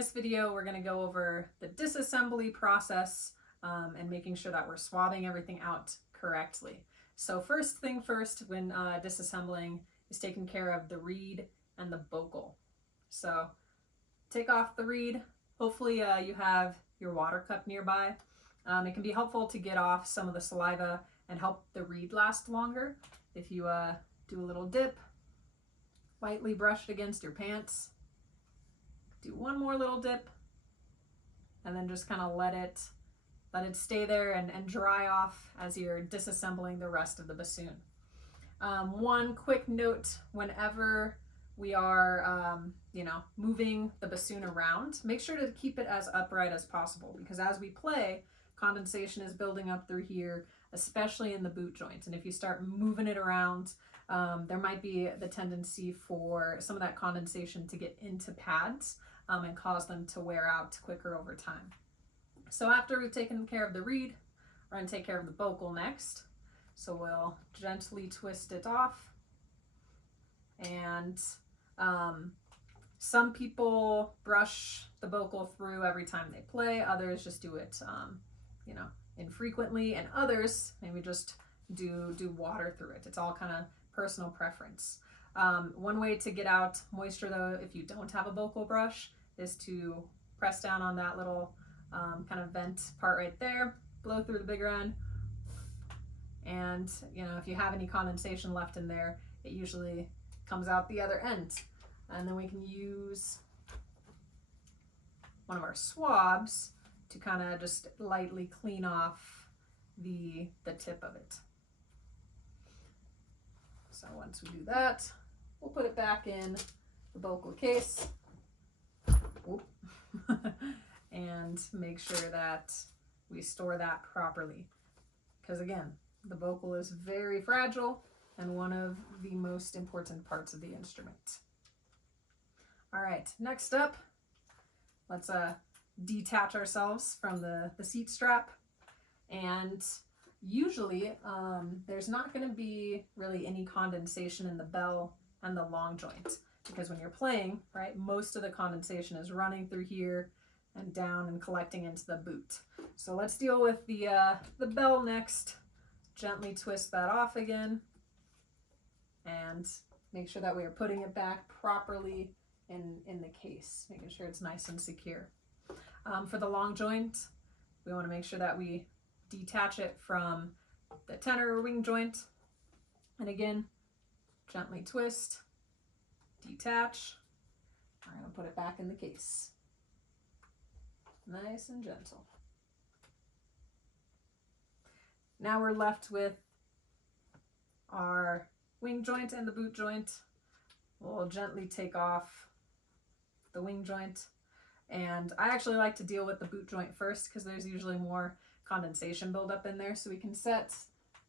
this video, we're going to go over the disassembly process and making sure that we're swabbing everything out correctly. So first thing first, when disassembling, is taking care of the reed and the bocal. So take off the reed. Hopefully you have your water cup nearby. It can be helpful to get off some of the saliva and help the reed last longer. If you do a little dip, lightly brush it against your pants, do one more little dip, and then just kind of let it stay there and dry off as you're disassembling the rest of the bassoon. One quick note, whenever we are moving the bassoon around, make sure to keep it as upright as possible, because as we play, condensation is building up through here, especially in the boot joint. And if you start moving it around, there might be the tendency for some of that condensation to get into pads and cause them to wear out quicker over time. So after we've taken care of the reed, we're going to take care of the bocal next. So we'll gently twist it off. And some people brush the bocal through every time they play. Others just do it, infrequently, and others maybe just do water through it. It's all kind of personal preference. One way to get out moisture, though, if you don't have a bocal brush, is to press down on that little kind of vent part right there, blow through the bigger end, and if you have any condensation left in there, it usually comes out the other end. And then we can use one of our swabs to kind of just lightly clean off the tip of it. So once we do that, we'll put it back in the bocal case. And make sure that we store that properly, because again, the bocal is very fragile and one of the most important parts of the instrument. All right, next up, let's detach ourselves from the seat strap. And usually there's not going to be really any condensation in the bell and the long joint, because when you're playing, right, most of the condensation is running through here and down and collecting into the boot. So let's deal with the bell next. Gently twist that off again and make sure that we are putting it back properly in the case, making sure it's nice and secure. For the long joint, we want to make sure that we detach it from the tenor or wing joint. And again, gently twist, detach. I'm going to put it back in the case. Nice and gentle. Now we're left with our wing joint and the boot joint. We'll gently take off the wing joint. And I actually like to deal with the boot joint first, because there's usually more condensation buildup in there. So we can set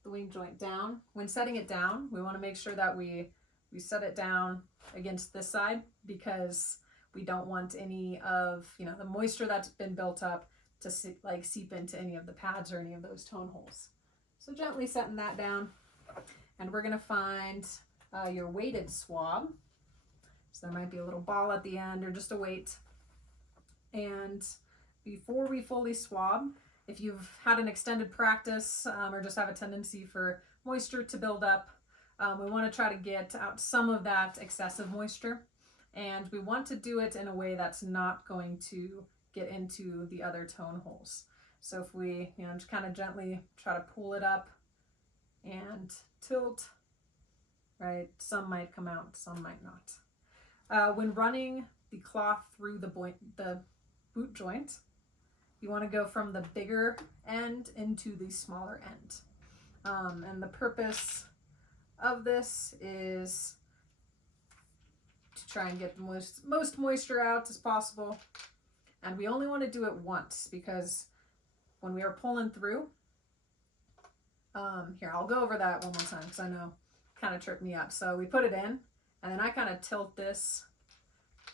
the wing joint down. When setting it down, we want to make sure that we set it down against this side, because we don't want any of the moisture that's been built up to seep into any of the pads or any of those tone holes. So gently setting that down, and we're going to find your weighted swab. So there might be a little ball at the end or just a weight. And before we fully swab, if you've had an extended practice or just have a tendency for moisture to build up, we want to try to get out some of that excessive moisture. And we want to do it in a way that's not going to get into the other tone holes. So if we just kind of gently try to pull it up and tilt, right, some might come out, some might not. When running the cloth through the boot joint, you want to go from the bigger end into the smaller end. And the purpose of this is to try and get the most moisture out as possible. And we only want to do it once, because when we are pulling through, here, I'll go over that one more time, because I know it kind of tripped me up. So we put it in, and then I kind of tilt this.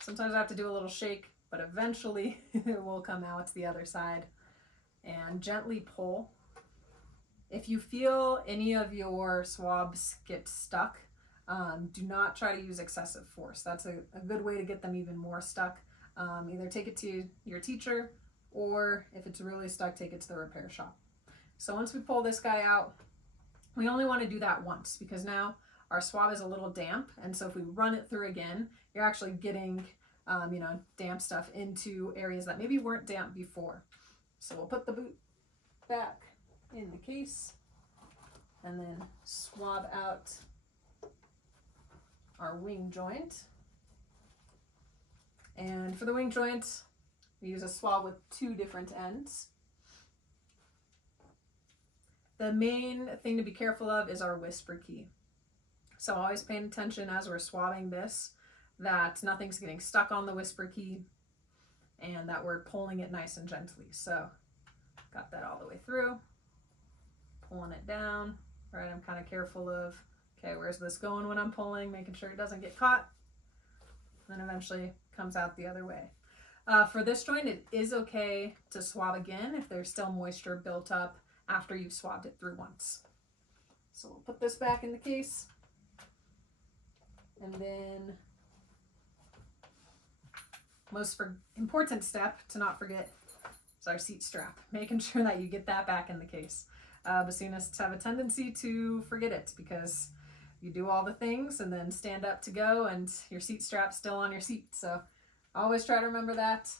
Sometimes I have to do a little shake, but eventually it will come out the other side. And gently pull. If you feel any of your swabs get stuck, do not try to use excessive force. That's a good way to get them even more stuck. Either take it to your teacher, or if it's really stuck, take it to the repair shop. So once we pull this guy out, we only want to do that once because now our swab is a little damp, and so if we run it through again, you're actually getting damp stuff into areas that maybe weren't damp before. So we'll put the boot back in the case and then swab out our wing joint. And for the wing joint, we use a swab with 2 different ends. The main thing to be careful of is our whisper key. So always paying attention as we're swabbing this that nothing's getting stuck on the whisper key and that we're pulling it nice and gently. So got that all the way through, pulling it down, right? I'm kind of careful of, okay, where's this going when I'm pulling, making sure it doesn't get caught, and then eventually comes out the other way. For this joint, it is okay to swab again if there's still moisture built up after you've swabbed it through once. So we'll put this back in the case, and then most important step to not forget is our seat strap, making sure that you get that back in the case. Bassoonists have a tendency to forget it because you do all the things and then stand up to go and your seat strap's still on your seat. So always try to remember that.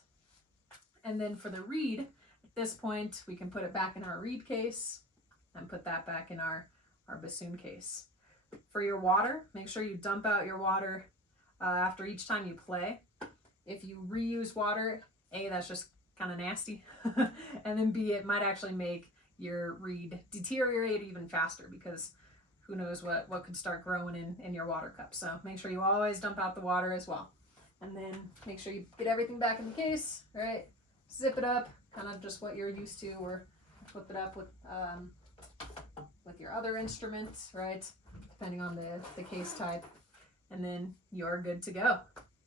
And then for the reed, at this point, we can put it back in our reed case and put that back in our bassoon case. For your water, make sure you dump out your water after each time you play. If you reuse water, A, that's just kind of nasty, and then B, it might actually make your reed deteriorate even faster because who knows what could start growing in your water cup. So make sure you always dump out the water as well. And then make sure you get everything back in the case, right? Zip it up, kind of just what you're used to, or flip it up with your other instruments, right? Depending on the case type. And then you're good to go.